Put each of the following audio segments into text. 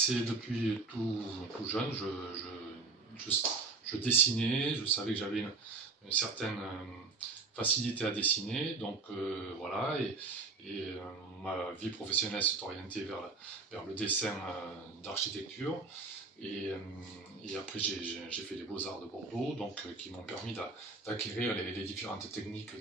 c'est depuis tout jeune, je dessinais, je savais que j'avais une certaine facilité à dessiner, donc voilà, et ma vie professionnelle s'est orientée vers le dessin d'architecture. Et après, j'ai fait les Beaux-Arts de Bordeaux, donc, qui m'ont permis d'acquérir les différentes techniques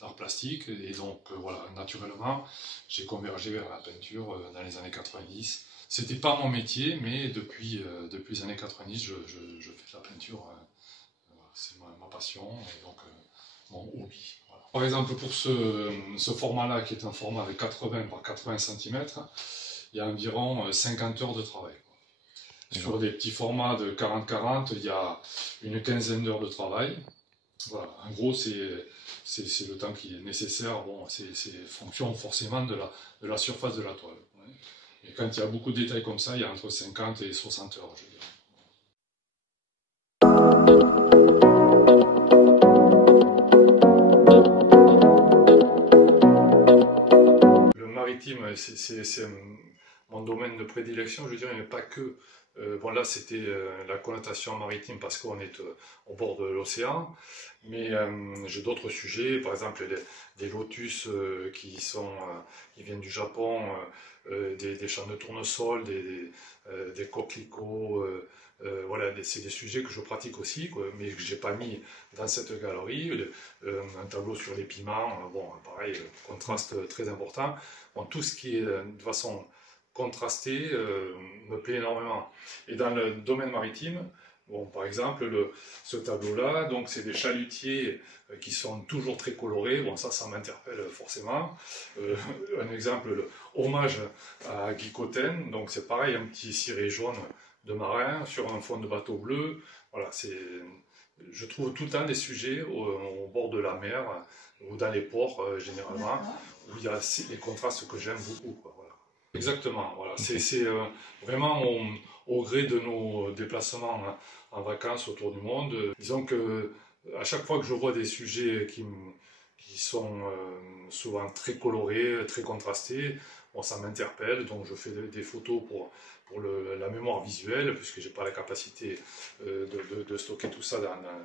d'art plastique. Et donc, voilà, naturellement, j'ai convergé vers la peinture dans les années 90. C'était pas mon métier, mais depuis les années 90, je fais de la peinture. C'est ma passion et donc mon hobby. Voilà. Par exemple, pour ce format-là, qui est un format de 80 par 80 cm, il y a environ 50 heures de travail. Sur des petits formats de 40-40, il y a une quinzaine d'heures de travail. Voilà. En gros, c'est le temps qui est nécessaire. Bon, c'est fonction forcément de la surface de la toile. Et quand il y a beaucoup de détails comme ça, il y a entre 50 et 60 heures, je dirais. Le maritime, c'est mon domaine de prédilection, je dirais, mais pas que. Bon, là, c'était la connotation maritime parce qu'on est au bord de l'océan, mais j'ai d'autres sujets, par exemple des lotus qui viennent du Japon, des champs de tournesol, des coquelicots, voilà, c'est des sujets que je pratique aussi, quoi, mais que je n'ai pas mis dans cette galerie. Un tableau sur les piments, bon, pareil, contraste très important. Bon, tout ce qui est de façon contrasté me plaît énormément. Et dans le domaine maritime, bon, par exemple, ce tableau-là, donc c'est des chalutiers qui sont toujours très colorés. Bon, ça m'interpelle forcément. Un exemple, le hommage à Guy Cotten. Donc c'est pareil, un petit ciré jaune de marin sur un fond de bateau bleu. Voilà, je trouve tout le temps des sujets au bord de la mer ou dans les ports généralement, où il y a les contrastes que j'aime beaucoup, quoi, voilà. Exactement, voilà. C'est vraiment au gré de nos déplacements en vacances autour du monde. Disons que à chaque fois que je vois des sujets qui sont souvent très colorés, très contrastés, bon, ça m'interpelle, donc je fais des photos pour la mémoire visuelle, puisque je n'ai pas la capacité de stocker tout ça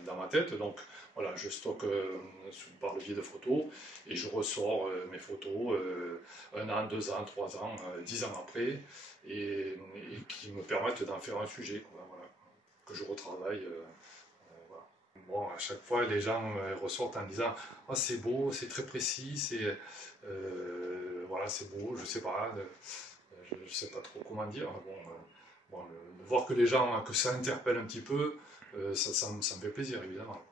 dans ma tête. Donc voilà, je stocke par le biais de photos et je ressors mes photos 1 an, 2 ans, 3 ans, 10 ans après, et qui me permettent d'en faire un sujet, quoi, voilà, que je retravaille. Voilà. Bon, à chaque fois, les gens ressortent en disant « oh, c'est beau, c'est très précis, voilà, c'est beau, je sais pas, je sais pas trop comment dire. » Bon, de voir que les gens, que ça interpelle un petit peu, ça me fait plaisir, évidemment.